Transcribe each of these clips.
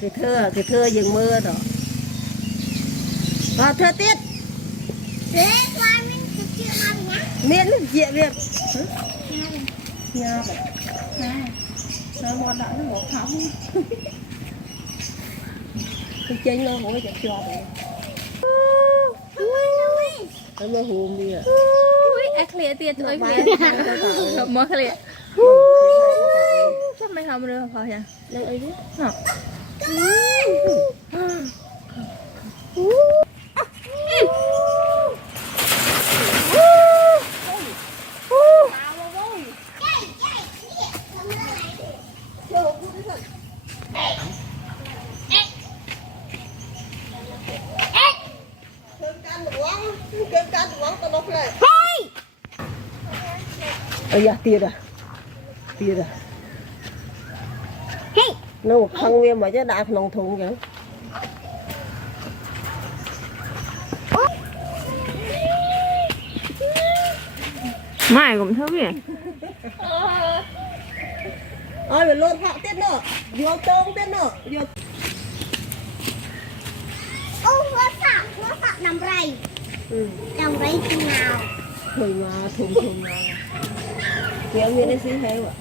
cái thưa dừng mưa rồi và thưa tiết miễn diện việc nhà vậy nó ngon đỡ nó ngọt không cái chênh nó không có chặt cho vậy nó mới hùm đi à ai clear tiết ơi clear mở clear chắc mấy hôm rồi phải nha đâu ấy chứ dạ tiền à nó không nguyên mà chứ đã lòng thùng vậy mai cũng thấu vậy ơi mình luôn họ tiết nữa vô tôm tiết nữa vô nó sạc nằm rầy khi nào thùng mà kéo miếng đấy xí thế ạ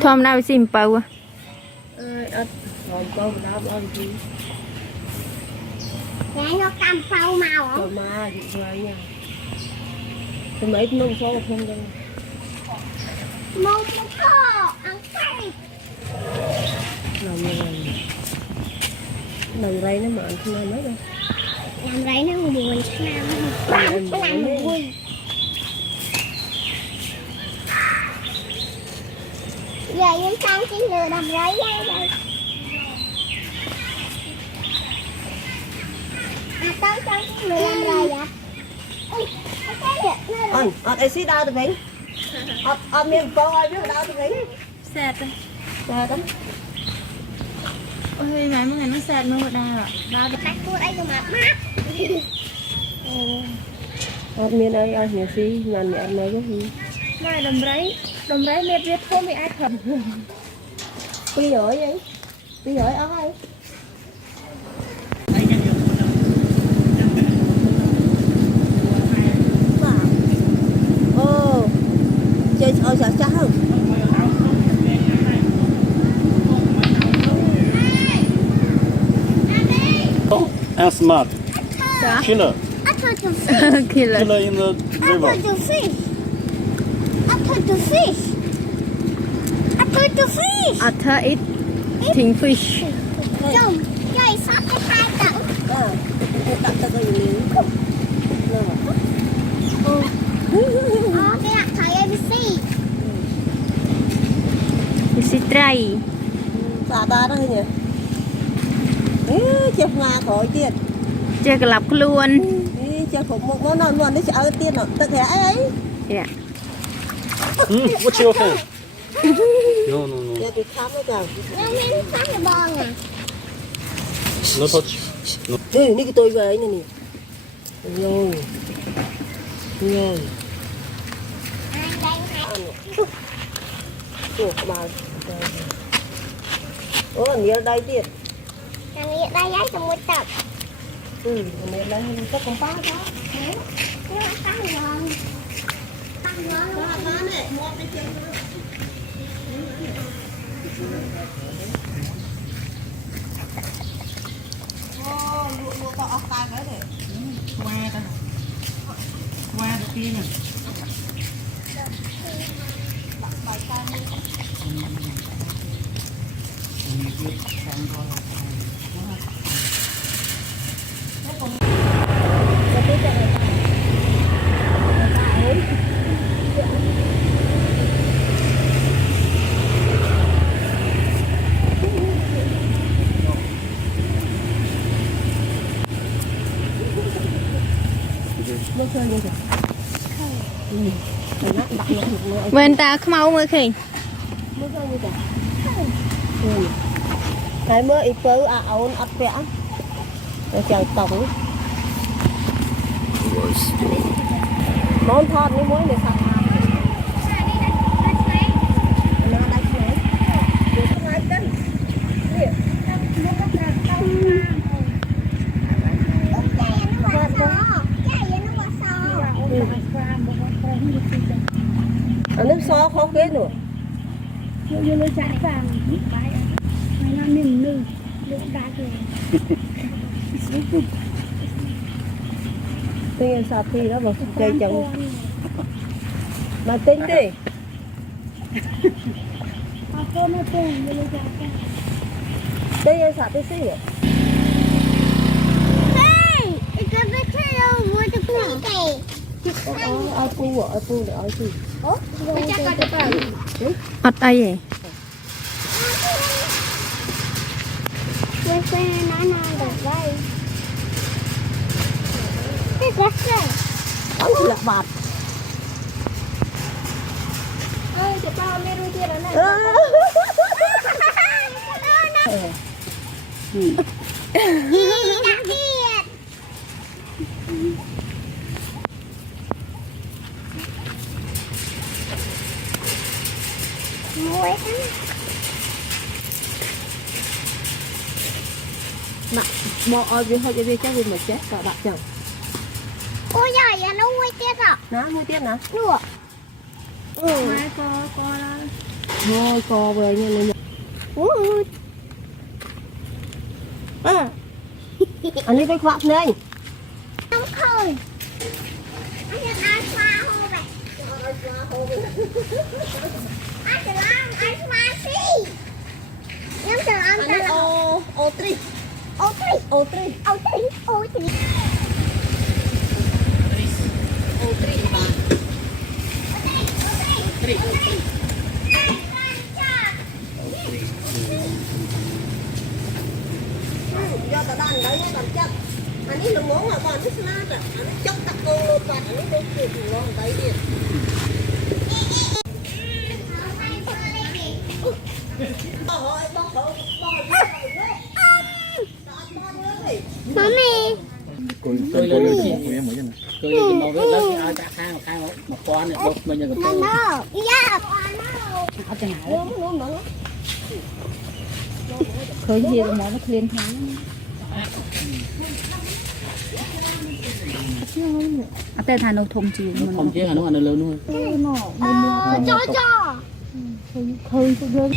thom nào xin bầu à ớt rồi câu đá bao gì nó cầm phao màu hả? rồi mà gì vậy nha tôi mấy nông số không đâu mông khô ăn cay lần đây nó mặn không ai nói đâu làm rầy nó buồn làm buồn giờ yên sang chỉ lừa làm rẫy đây tới sang chỉ lừa làm rẫy vậy ai xí đau tụi mình miền cô ai biết đau tụi mình sẹt sao đó ôi mày mới ngày nó sẹt nó đau à đau cách của đây mà mát miền đây ai nhiều xí ngàn nhẹ mấy cái gì mai đầm rẫy mệt viết không bị ai thầm bây giờ vậy bây giờ ai chơi sợ chắc không And smart. Killer. killer Killer in the river. I put the fish. otter eat kingfish Chồng, chơi sắp cái hai cậu. đặt cho tôi miếng Cái đặt thầy ABC. xin try xả ta đó nhỉ chef nga khỏi tiền chơi cái lọc luôn chef cũng một món ngon đấy chả tiền nào tự thể ấy dạ What's your hand? No. giờ thì khám nó chào Nó miếng sắp cái bòn à. No touch. No. Ê, cái tôi về ấy này nè rồi ủa bà ủa nhiều đây tiền Thằng này đây giấy trong một tập. nhiều đây có con phá đó Nó tăng ngon. Tăng ngon này một cái chân lụa to ốc tai cái này qua được kia nè bài ca bên ta không mau mới khi cái mơ ít bơ áo ắt vẽ rồi chẳng tổng món thọt như muối để sạch nó đánh Nước so khó ghế nữa. Tinh sao thì đó vào chơi chồng mà tính đi. Đây em sao tí xí vậy? Ai pu à? Ai pu để ai gì? ọt đây vậy Ôi là bạt. Mà bỏ ơi vì hơi vì cái gì mà chết cả bạn chồng. Ôi giời, nó quay chết à? Nó mua tiếp nè. Được. mai co đó Thôi co về như này. Anh đi cái khoác đây. Không khơi. Anh sẽ ăn pha hô vậy. Anh sẽ làm ăn pha xí. Em sẽ ăn Anh đi ô tri. ô tri. Ô tri. Ô tri. Ô tri. Ô tri bà. Do ta đàn đấy còn chắc. Anh ấy là muốn là còn thích nát à. Anh ấy chốc tắc cô luôn còn anh ấy đâu chịu ngon đấy đi. Mami. Tôi lên chị em mới chân. Tôi lên đầu đó lấy ai ta khai một con này đốt bây giờ cái tôi. No. Yeah. ở trên nào khơi gì mà nó lên tháng ở đây thà nấu thùng chiều Nó không chế nó ăn lớn luôn. Cho cho. khơi khơi